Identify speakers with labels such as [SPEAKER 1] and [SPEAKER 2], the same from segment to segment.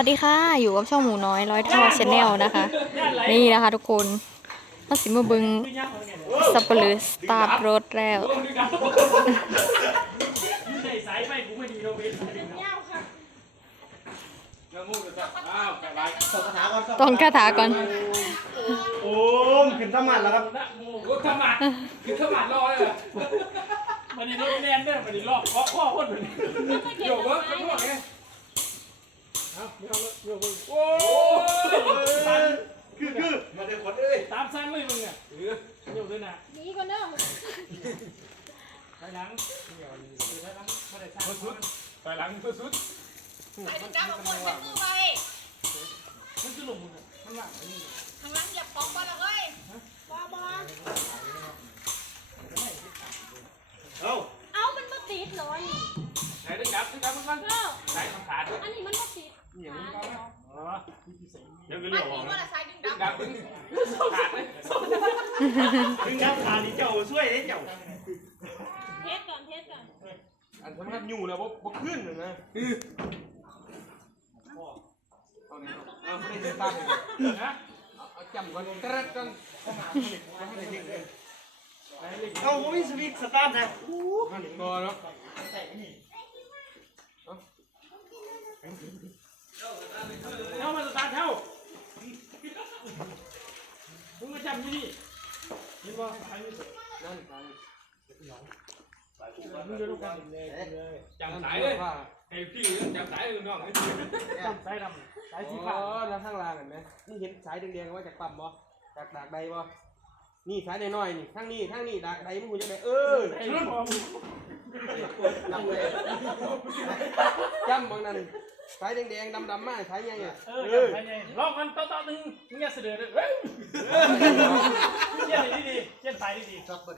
[SPEAKER 1] วัสดีค่ะ อยู่กับช่องหมูน้อยร้อยทอชแนลนะคะ นี่นะคะทุกคนมาสิมาเบึงสับปะลือสตาร์ทรถแล้ว
[SPEAKER 2] ใส่สายไฟกูไม่ดีเราเป็น
[SPEAKER 1] ต้องคาถาก่อน
[SPEAKER 3] โอ้มขึ้นสมัครแล้วครับ
[SPEAKER 2] นะโอ้โหขมัดคือขมัดรอเลยเหรอมันนี่รถแน่นด้วยมันนี่รอบเคาะข้อคนเหมือนโยกเวิร์กโยกไง เอาไม่เอาแล้วโยกเวิร์กโอ้
[SPEAKER 3] คือคือมาเดี๋ยวคนเอ้ย
[SPEAKER 2] ตามสั้นเลยมึงอะโยกด้วยนะ
[SPEAKER 4] หนีก่อนเด้อ
[SPEAKER 2] ไปหลังเดี๋ยวไปหลังไม่ได้สั้นสุดไปหลังสุด
[SPEAKER 4] ไปถึงจ้าของคนเป็นมือไป
[SPEAKER 2] มันคือลมมึงข้างหลัง
[SPEAKER 4] ข้างหลังเหยียบของบอลละเฮ้ยบอบอ
[SPEAKER 3] เขา
[SPEAKER 2] ด
[SPEAKER 3] เล
[SPEAKER 4] ย
[SPEAKER 3] ถึงน้ำขาดีเจ้าช่วยได้เจ้า
[SPEAKER 4] เทสก่อนเทสก่อน
[SPEAKER 5] อันทำงานอยู่แล้วบ่บ่ขึ้นนะเอานี่เอาไม่ได้ตามเลย
[SPEAKER 2] นะ
[SPEAKER 5] เอาจำก่อนกระกัน
[SPEAKER 3] เอาผมมีสวิตสตาร์ทนะอู้
[SPEAKER 5] ก่อนเนาะ
[SPEAKER 2] เท่ามาสตาร์ทเท่ามึงมาจำที่นี่เห็ นั่น
[SPEAKER 5] ไป
[SPEAKER 2] มึงจะรู้กันเลย
[SPEAKER 5] จำสายเลย
[SPEAKER 2] ไอ้พี่จำสายเลยน้องจำสายดำสายสีฟ้า
[SPEAKER 5] อ๋อแล้วข้างล่างเห็นไหมนี่เห็นสายแดงๆว่าจากปั๊มบ่จากดากใดบ่ นี่สายน้อยๆนี่ข้างนี้ข้างนี้ดากใดมึงกูจะได้เออ
[SPEAKER 2] ไอ้รุ่นของ
[SPEAKER 5] จำเลยจำบางนั้นสายแดงๆดำๆมาสายใหญ่อะ
[SPEAKER 2] เออจำสายไงลองมันต่อต่อหนึ่งมึงอย่าเสด็จเลยเฮ้ยเชี่ยดีดีเชี่ยสายดีดีช็อตบอล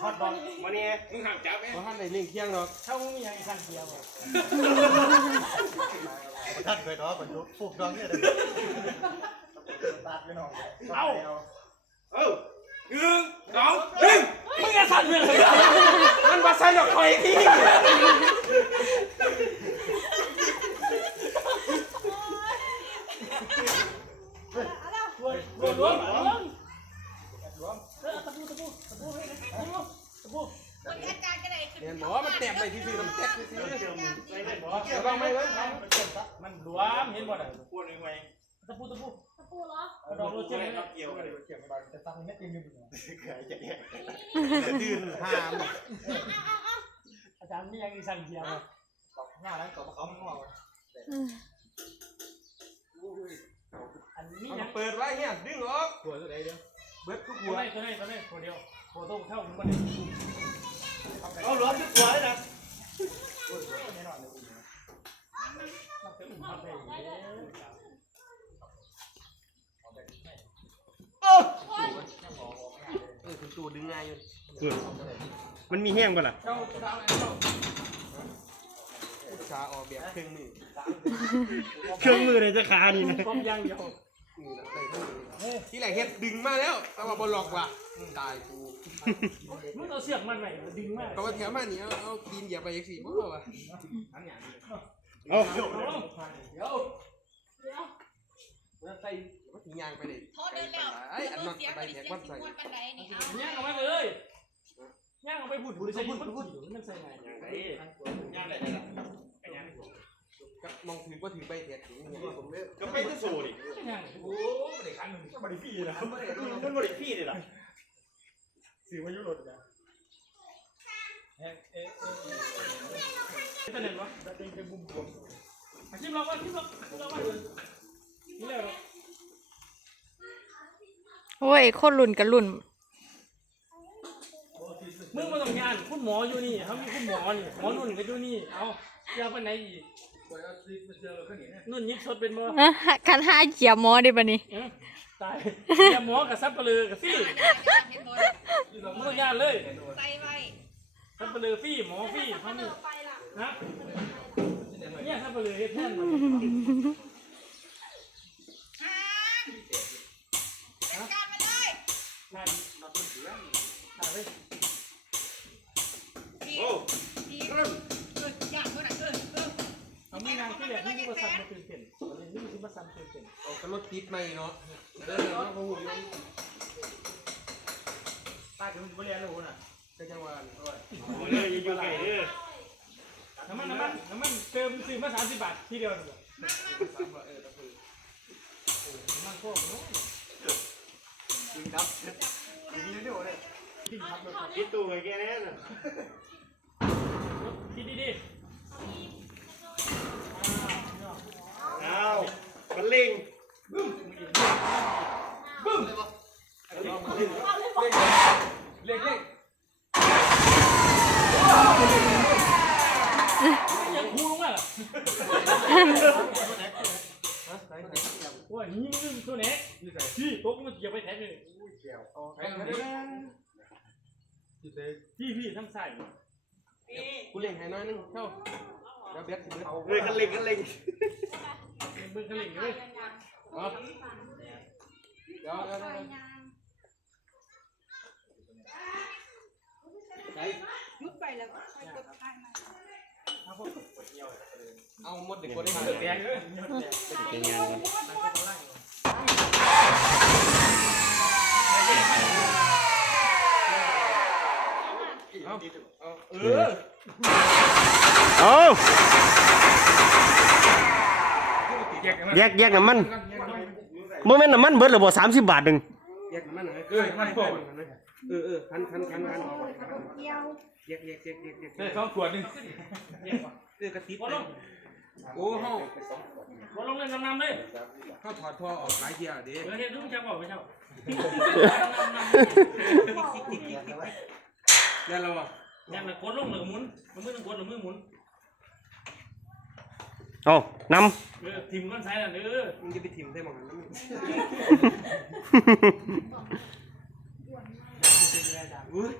[SPEAKER 2] ช็อตบอล
[SPEAKER 3] วันนี้
[SPEAKER 2] มึงห้ามจับไหม
[SPEAKER 5] เพราะท่านในเรื่องเที่ยงเนาะ
[SPEAKER 2] ถ้ามึงมีอย่างอีกขั้นเดียว
[SPEAKER 6] ท่านเคยท้อเหมือนยุคฟูกดองเนี่ยเลยตัดไปหน่อย
[SPEAKER 2] เอา
[SPEAKER 3] เอ้า
[SPEAKER 2] หนึ่งสองหนึ่งมึงอย่าสั่นเลย
[SPEAKER 5] มันบ่ใช่ดอกคอยที่
[SPEAKER 2] รวมรวมรวมรวมเออตะปูตะปูตะปูให้ตะปูตะปู
[SPEAKER 4] คนอาจารย์ก็ได้ขึ้น
[SPEAKER 5] เห็นบอกว่ามันแตกไปที่ซื้อมันแตกที่ซื้อ
[SPEAKER 3] เจ้ามึงใส่ได้บ่
[SPEAKER 5] เดี๋ยวลองไหมเว้ย
[SPEAKER 2] มันรวมเห็นบ่ได้
[SPEAKER 3] ปวดยังไง
[SPEAKER 2] ตะปูตะปู
[SPEAKER 4] ตะปู เหรอ
[SPEAKER 2] ดอกโรเจอร์
[SPEAKER 3] เกี่ยวกัน
[SPEAKER 6] เกี่ยวกับแต่ตังค์เม็ดยังอยู่
[SPEAKER 3] เขื่อนจะแย่
[SPEAKER 5] ดื้นหาม
[SPEAKER 2] อาจารย์มีอย่างอีกสั่นเดียว
[SPEAKER 6] หน้าแล้วก็มาเขาไม่งอก
[SPEAKER 2] อันนี้
[SPEAKER 5] เอา
[SPEAKER 2] ยั
[SPEAKER 5] มางเปิดไว้เฮียดึงออก
[SPEAKER 2] หัวตัวไหนเดียว
[SPEAKER 5] เบิดทุก
[SPEAKER 2] ตั
[SPEAKER 5] หั
[SPEAKER 2] ว
[SPEAKER 5] ว
[SPEAKER 2] ไหนตัวไหนตัวไหนตัวเดียวตัวโตเท่ามึงบ่ได้
[SPEAKER 3] เอาล้อมทุกตัวเลยนะ
[SPEAKER 2] มันเป็นอุ่นทำได้
[SPEAKER 5] เออถึง ตัวดึงง่ายอยู่
[SPEAKER 3] มันมีแห้งป่ะล่ะ
[SPEAKER 5] เจ้าเจ้าเจ้าชาออกแบบเครื่องมือ
[SPEAKER 3] เครื่องมือเลยจะขานี่นะ
[SPEAKER 2] ก้มย่างเดียว
[SPEAKER 5] นี่นะใส่มือที่แหลกเฮ็ดดึงมาแล้วแต่ว่าบอลล็อกว่ะตายกู
[SPEAKER 2] มึงเอาเสียงมันไหนดึงมาก
[SPEAKER 5] ก็ว่าแถวมานี่เอาเอาตีนเหยียบไปอีกสี่บ่ว่ะ
[SPEAKER 3] เอา
[SPEAKER 2] เดี๋ยว
[SPEAKER 5] ใส่มันตียางไปเลย
[SPEAKER 4] โทษเดินแล้ว
[SPEAKER 5] ไอ้อันนั้น
[SPEAKER 4] เสียง
[SPEAKER 5] ไป
[SPEAKER 4] มัน
[SPEAKER 5] แห
[SPEAKER 4] เสี
[SPEAKER 5] ก
[SPEAKER 4] ยง
[SPEAKER 5] วัด
[SPEAKER 4] สิ
[SPEAKER 5] ใส่
[SPEAKER 4] มวนปันใดนี่เอา
[SPEAKER 2] ย่างเอาไปเลยย่างเอาไปหุ่นหุ่นใส่หุ่นหุ่นมันใส่ไง
[SPEAKER 3] ไอ้ย่างไหนได้ล่ะไอ้ย่าง
[SPEAKER 5] ก็มองถือว่าถือใบเท็ดอย่างเงี้ยผมเนี่ย
[SPEAKER 3] ก็ไปที่โซ่ดิ
[SPEAKER 2] ย่างโอ้ไม่ได้คันหนึ่งก็ไม่ได้พี่นะ
[SPEAKER 3] มันบริพี่เลยล่ะ
[SPEAKER 2] สื่อมายุโรปจ้ะเอ๊ะเอ๊ะเอ๊ะเป็นไงวะเป็นเป็นบุ้มบุ้มอาชีพเราว่าอาชีพเราเราว่านี่แหละ
[SPEAKER 1] โอ้ยโคตรลุ่นกับลุ่น
[SPEAKER 2] มึงมาต้องงานคุณหมออยู่นี่เขามีคุณหมอนี่หมอนุ่นก็อยู่นี่ เอาจะไปไหนอีกนุ่นยิบสดเป็นบ่
[SPEAKER 1] อะคันห้าเหยียบหมอดิบันนี้
[SPEAKER 2] เอ้ยตายอย่าหมอกับซับปะลือกับฟี่
[SPEAKER 4] เห็นบอล
[SPEAKER 2] มึงต้องงานเลย
[SPEAKER 4] ใส่ไว้
[SPEAKER 2] ซับปะลือฟี่หมอฟี่
[SPEAKER 4] เขา
[SPEAKER 2] เขา
[SPEAKER 4] เดิ
[SPEAKER 2] นี่
[SPEAKER 4] นไปล่ะ
[SPEAKER 2] นะเนี่ยซับปะลือเฮ็ดแทนมัน
[SPEAKER 4] ห่างจัดการมาเลย
[SPEAKER 2] ใช่ใช่ เลย
[SPEAKER 4] ที
[SPEAKER 3] โอ้
[SPEAKER 4] ทีเอออยากเมื่อไหร่เออเออ
[SPEAKER 2] เอามีงานที่แหลกที่กูประสาทมาตื่นเต้นที่มาสั่งเต็ม
[SPEAKER 5] เอากระรถติดใหมเนาะเออเนาะเขาหู
[SPEAKER 2] ตาถึงบริเวณเลยน่ะ
[SPEAKER 5] ก็จังหวะนี่ด้วย
[SPEAKER 3] เด้ออยู่ไกลเด้อ
[SPEAKER 2] น้ำมันน้ำมันน้ำมันเติมซื้อมาสามสิบบาททีเดียวเลย
[SPEAKER 5] สามว่าเออตะพือ
[SPEAKER 2] น้ำมันโคตร
[SPEAKER 6] ยิงครับยิงเร็วๆเลย
[SPEAKER 2] ยิงครับ
[SPEAKER 3] คิดตัวไอ้แกเน่น่ย
[SPEAKER 2] คิดดีๆ
[SPEAKER 3] อาวมันลิง
[SPEAKER 2] บึ้ม พี่โต๊ะมันเหยียบไปแทนเลย
[SPEAKER 5] ไหนไหนที่เตะ
[SPEAKER 2] พี่พี่ทั้งใส่
[SPEAKER 5] กูเล่งให้น้อยนึงเข้าเดี๋ยวเบ็ดสิเบ็ด
[SPEAKER 3] เฮ้ยคันเล่งคันเล่ง
[SPEAKER 2] เบิ่งกระลิ่งเลย
[SPEAKER 5] เอาเดี๋ยวเดี๋ยวเดี๋ยวไหน
[SPEAKER 4] มุดไปแล้วไปกดทางมา
[SPEAKER 5] เอาหมดเด็กคนได้มา
[SPEAKER 2] แดงเลย
[SPEAKER 3] เป็นงานกัน
[SPEAKER 5] เอา
[SPEAKER 2] แยก
[SPEAKER 7] แยกน้ำมันโมเมนต์น้ำมันเบิดเลยบ่สามสิบบาทหนึ่ง
[SPEAKER 5] แยกนหน่อยเออมันพอเออเออคันคันคันคันแยกแยกแยกแยกแยก
[SPEAKER 2] ได้สองขวดหนึ่ง
[SPEAKER 5] เออกระติบไปโอ้เฮา
[SPEAKER 2] บอลงเล่นน้ำเลย
[SPEAKER 5] เฮาถอดท่อออกหลายเที่ยเด้
[SPEAKER 2] เดี๋ยวเห็นทุกเจ้าบอกไม่เจ้า
[SPEAKER 5] แล้วเราอะ
[SPEAKER 2] อย่างนั้นกดลงหรือหมุนมันมือต้องกดหรือมือหมุน
[SPEAKER 7] เอาน
[SPEAKER 2] เออทิมก้อนซ้ายน่ะเด้อ
[SPEAKER 5] มึงจะไปถิ่มใส่หมองกันนะมึงำ อุ้ย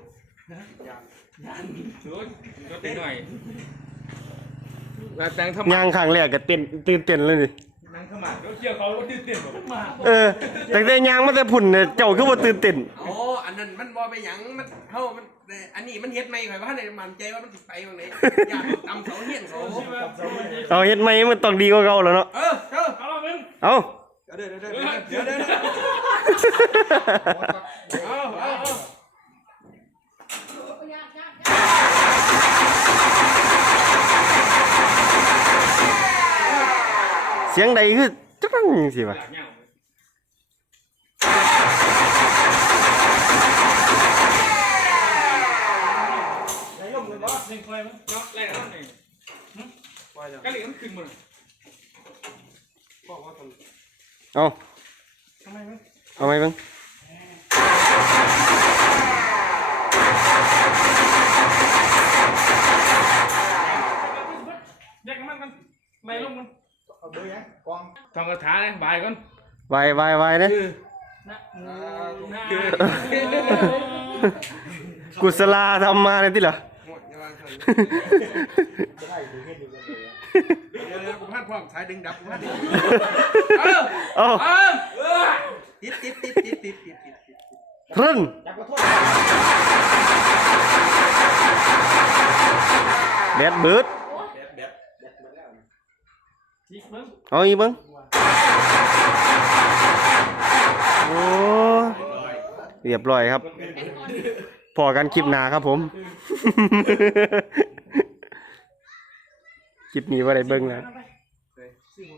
[SPEAKER 2] ก็ตีหน่อย
[SPEAKER 5] แต่งท
[SPEAKER 7] ย่างข้างแรกก็เต้นตื่นเต้นเลยนี่
[SPEAKER 2] นั่งเข้ามาเดี๋ยวเชี่ยวเขาก็ตื่นเต้นแบบมา
[SPEAKER 7] เออแต่แต่ย่างมาแต่พุ่นเนี่ยเจ้าคือบ่ตื่นเต้นำ
[SPEAKER 5] อ๋ออันนั้นมันบ่ไปหยังมันเฮามัน แต่อันนี้มันเฮ็ดใหม่ข่อยว่าในมั่นใจว่ามันสิไปบางไหนอยากตำเสาเฮียนเสา
[SPEAKER 7] เอาเฮ็ดไหมมันต้องดีกว่าเก่าแล้วเนาะ
[SPEAKER 5] เออเออ
[SPEAKER 2] เอาละมึง
[SPEAKER 7] เอา
[SPEAKER 5] เดี๋ยวเดี๋ยวเดี๋ยวเดี๋ยวเดี๋ยวเดี๋ยวเอาเอาเอา
[SPEAKER 7] เสียงใดคือจักรังสิวะ
[SPEAKER 2] หลังเงา
[SPEAKER 5] ไหนลงเลยบ่
[SPEAKER 2] เล่นไฟมั้งเนาะไล่แล้วนี่
[SPEAKER 5] ปล่อยแล้ว
[SPEAKER 2] กะหรี่มันขึ้นหมด
[SPEAKER 5] บอกว่าคน
[SPEAKER 7] เอา
[SPEAKER 2] ทำไมมั้ง
[SPEAKER 7] เอาไหมเบิ่ง
[SPEAKER 2] แยกมันกันไล่ลงมัน
[SPEAKER 6] เอาเบอร์ยังกอง
[SPEAKER 2] ทำกระถาเลยบายก่อน
[SPEAKER 7] วายวายวายนะ
[SPEAKER 2] นะนะ
[SPEAKER 7] กุศลาทำมาเลยติเหรอ
[SPEAKER 5] เอะ
[SPEAKER 6] จะได้ดูเฮ็ดอยู่กันเลย
[SPEAKER 5] เดี๋ยวเดี๋ยวกูพลาดพร้อมสายดึงดับกูพลาดเออ
[SPEAKER 7] เอา
[SPEAKER 5] เออเออติดติดติดติดติดติดติดติด
[SPEAKER 7] ทรึน
[SPEAKER 6] จับกระโทษ
[SPEAKER 7] แบดบิด
[SPEAKER 2] ชิกมึง
[SPEAKER 7] เอาอีกเบิ่งโอ้เรียบร้อยครับ พอกันคลิปหน้าครับผม คลิปนี้ว่าได้เบิ่งแล้ว
[SPEAKER 5] ชื่ออ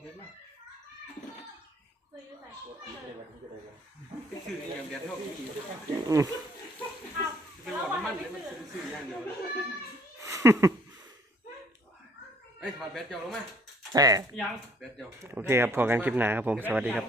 [SPEAKER 5] ย่างเดียวเท่ากี่ไปบอกน้ำมันเลยมันชื่ออย่างเดียวเอ้ยถอดแบตเจ้าลงมา
[SPEAKER 7] แหม
[SPEAKER 2] ยัง
[SPEAKER 5] แบตเจ้า
[SPEAKER 7] โอเคครับพอกันคลิปหน้าครับผม สวัสดีครับ